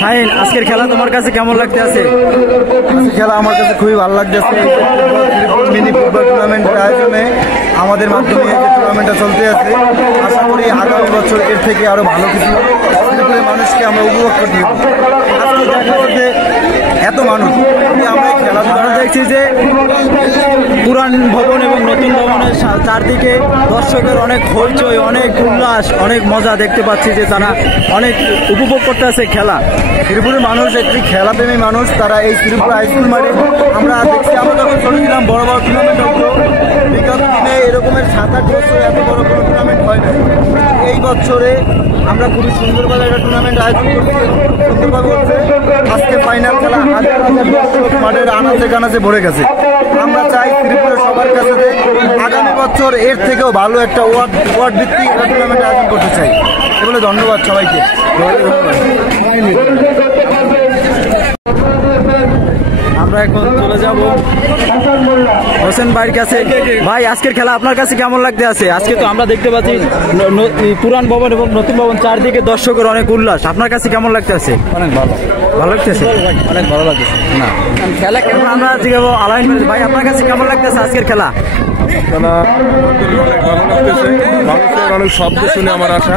শাহিন, আজকের খেলা তোমার কাছে কেমন লাগতে আছে? খেলা আমার কাছে খুবই ভালো লাগতেছে। মিনি ফুটবল টুর্নামেন্টের আয়োজনে আমাদের মাধ্যমে যে টুর্নামেন্টটা চলতে আছে, আশা করি আগামী বছর এর থেকে আরো ভালো কিছু মানুষকে আমরা উপভোগ করতে এত মানুষ আমরা খেলাধুলা দেখছি যে পুরান ভবন এবং নতুন ভবনের চারদিকে দর্শকের অনেক হইচই, অনেক উল্লাস, অনেক মজা দেখতে পাচ্ছি যে তারা অনেক উপভোগ করতে আছে খেলা। শ্রীপুরের মানুষ একটি খেলাপ্রেমী মানুষ, তারা এই শ্রীপুর হাইস্কুল মাঠে আমরা দেখছি, আমরা যখন ছোট ছিলাম বড় বড় টুর্নামেন্ট হতো, বিগত দিনে এরকমের 7-8 বছর এত বড় কোনো টুর্নামেন্ট হয় না। এই বছরে আমরা খুবই সুন্দরভাবে একটা টুর্নামেন্ট আয়োজন করছি, সুন্দরভাবে হচ্ছে। আজকে ফাইনাল খেলা হাজার হাজার দর্শক মাঠের আনাচে কানাচে ভরে গেছে। আমরা চাই শ্রীপুরের সবার কাছে যে আগামী বছর এর থেকেও ভালো একটা ওয়ার্ড ভিত্তিক একটা টুর্নামেন্ট আয়োজন করতে চাই। এগুলো ধন্যবাদ সবাইকে। আমরা এখন চলে যাব হোসেন ভাইয়ের কাছে। ভাই, আজকের খেলা আপনার কাছে কেমন লাগতে আছে? আজকে তো আমরা দেখতে পাচ্ছি পুরান ভবন এবং নতুন ভবন চারদিকে দর্শকের অনেক উল্লাস। আপনার কাছে কেমন লাগতে আছে? অনেক ভালো লাগতেছে, অনেক ভালো লাগতেছে। না খেলা কেমন আমরা জিজ্ঞাসা আলাইন ভাই, আপনার কাছে কেমন লাগতেছে আজকের খেলা? খেলা অনেক ভালো লাগতেছে, মানুষের অনেক শব্দ শুনে আমার আশা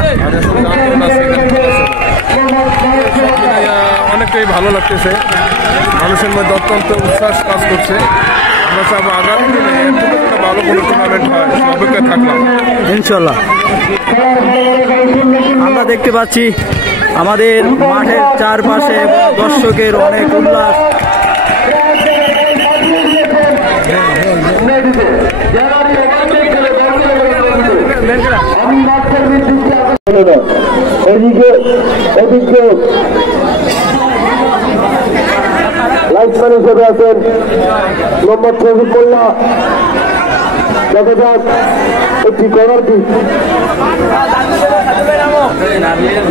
অনেকটাই ভালো লাগতেছে। মানুষের মধ্যে অত্যন্ত উচ্ছ্বাস কাজ করছে। আমরা চাবো আগামী দিনে ভালো কোনো টুর্নামেন্ট হয়, অপেক্ষায় থাকলাম ইনশাল্লাহ। আমরা দেখতে পাচ্ছি আমাদের মাঠের চারপাশে দর্শকের অনেক উল্লাস। লাইফম্যান হিসেবে আছেন মোহাম্মদ শফিকুল্লাহ। দেখা যাক একটি কর্নার কিক,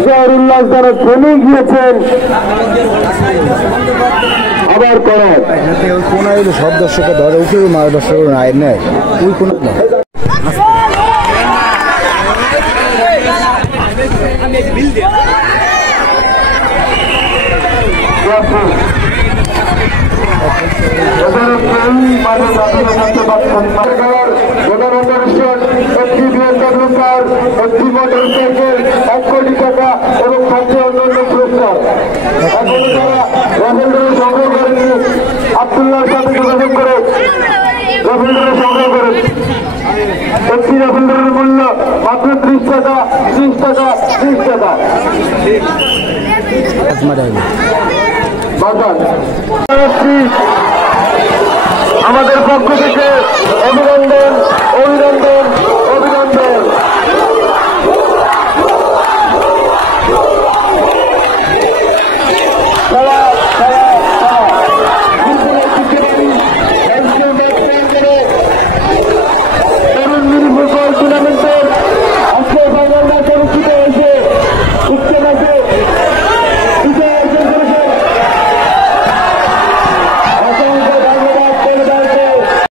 জহরুল্লাহ যারা থেমে গিয়েছেন, আবার করার কোন সব দর্শকের ধরে উঠে মারা দর্শক আয় নেয় ওই কোন এবং খাদ্যে অন্যান্য পুরস্কার সংগ্রহ করেনি। আব্দুল্লাহর সাথে যোগাযোগ করে রাফেলডারে সংগ্রহ করেন। একটি রাফেলডারের মূল্য মাত্র 30 টাকা, 30 টাকা, 30 টাকা। আমাদের পক্ষ থেকে অভিনন্দন, অভিনন্দন।